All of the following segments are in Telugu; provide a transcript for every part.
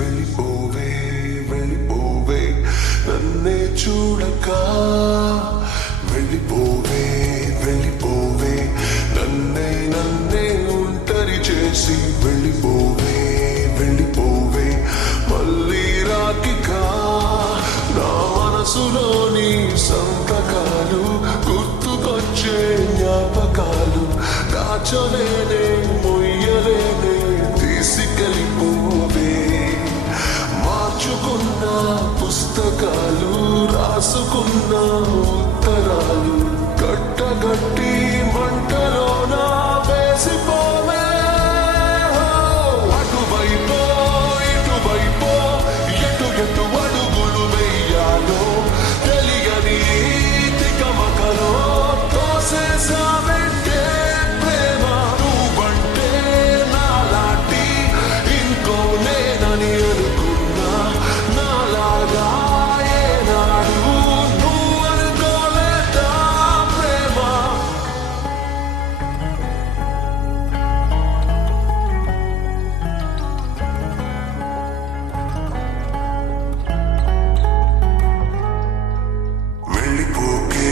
వెళ్ళిపోవే వెళ్ళిపోవే నన్నే చూడక వెళ్ళిపోవే వెళ్ళిపోవే నన్నే ఒంటరి చేసి వెళ్ళిపోవే వెళ్ళిపోవే మళ్ళీ రాకికా నా మనసులోని సంతకాలు గుర్తుకొచ్చే జ్ఞాపకాలు దాచలేనే మొయ్యలేనే తీసుకెళ్ళిపోవే మార్చుకున్న పుస్తకాలు రాసుకున్న ఉత్తరాలు గట్టగట్టి మంటలోన వేసిపోవే అటువైపో ఇటువైపో ఎటు ఎటు అడుగులు వెయ్యాలో తెలియని తికమకలో తోసేసావంటే ప్రేమ నువ్వంటే నాలాంటి ఇంకో నేనని అనుకున్నా నాలాగా ఏనాడు నువ్వు అనుకోలేదా ప్రేమ వెళ్ళిపోకే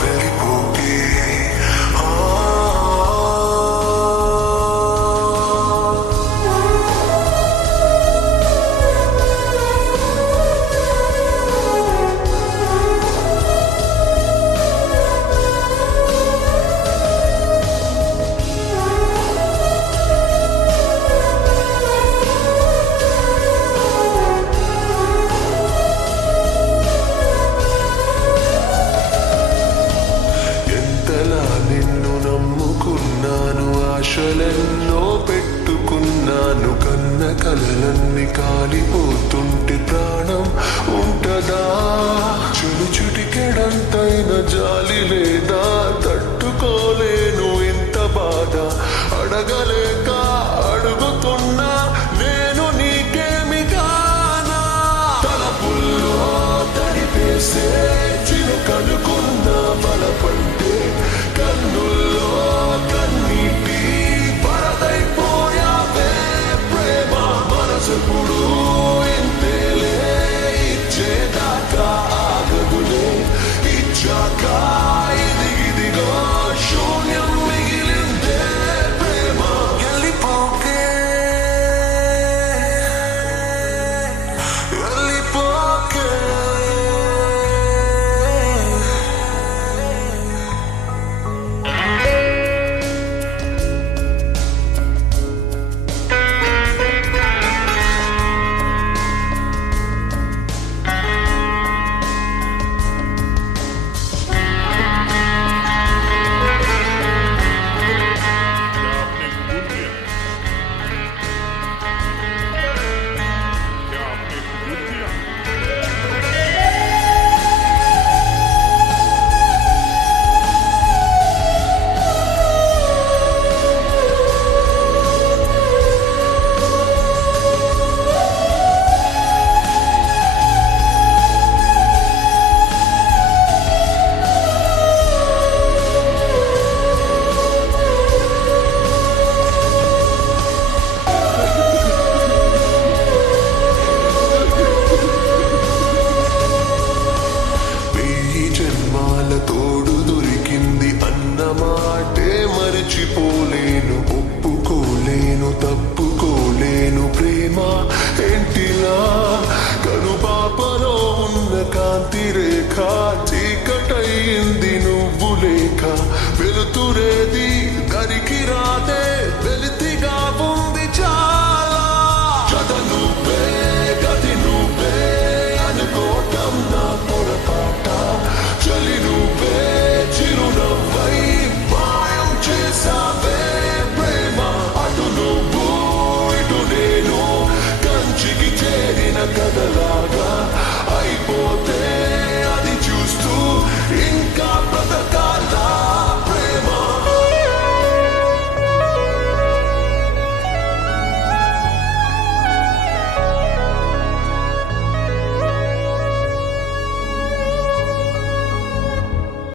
వెళ్ళిపోకే ఎంతలా నిన్ను నమ్ముకున్నాను ఆశలెన్నో పెట్టుకున్నాను కన్న కలలన్నీ కాలిపోతుంటే ప్రాణం ఉంటదా చుడికెడంతైన జాలి లేదా